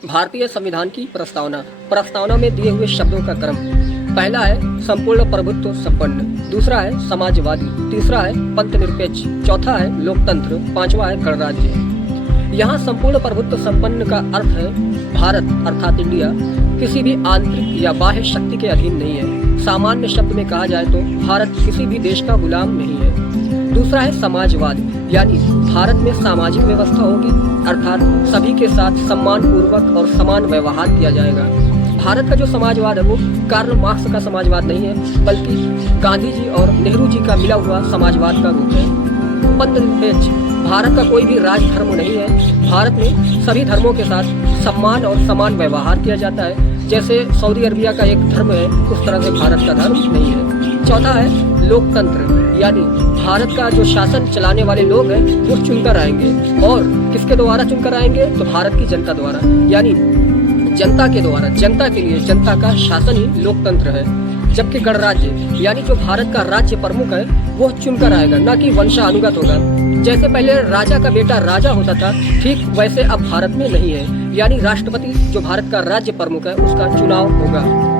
भारतीय संविधान की प्रस्तावना में दिए हुए शब्दों का क्रम। पहला है संपूर्ण प्रभुत्व संपन्न, दूसरा है समाजवादी, तीसरा है पंथ निरपेक्ष, चौथा है लोकतंत्र, पांचवा है गणराज्य। यहाँ संपूर्ण प्रभुत्व संपन्न का अर्थ है भारत अर्थात इंडिया किसी भी आंतरिक या बाह्य शक्ति के अधीन नहीं है। सामान्य शब्द में कहा जाए तो भारत किसी भी देश का गुलाम नहीं है। दूसरा है समाजवाद, यानी भारत में सामाजिक व्यवस्था होगी अर्थात सभी के साथ सम्मान पूर्वक और समान व्यवहार किया जाएगा। भारत का जो समाजवाद है वो कार्ल मार्क्स का समाजवाद नहीं है, बल्कि गांधी जी और नेहरू जी का मिला हुआ समाजवाद का रूप है। पंथ निरपेक्ष, भारत का कोई भी राज धर्म नहीं है। भारत में सभी धर्मों के साथ सम्मान और समान व्यवहार किया जाता है। जैसे सऊदी अरबिया का एक धर्म है, उस तरह से भारत का धर्म नहीं है। चौथा है लोकतंत्र, यानी भारत का जो शासन चलाने वाले लोग हैं वो चुनकर आएंगे। और किसके द्वारा चुनकर आएंगे? तो भारत की जनता द्वारा, यानी जनता के द्वारा, जनता के लिए जनता का शासन ही लोकतंत्र है। जबकि गणराज्य, यानी जो भारत का राज्य प्रमुख है वो चुनकर आएगा, न कि वंशानुगत होगा। जैसे पहले राजा का बेटा राजा होता था, ठीक वैसे अब भारत में नहीं है, यानी राष्ट्रपति जो भारत का राज्य प्रमुख है उसका चुनाव होगा।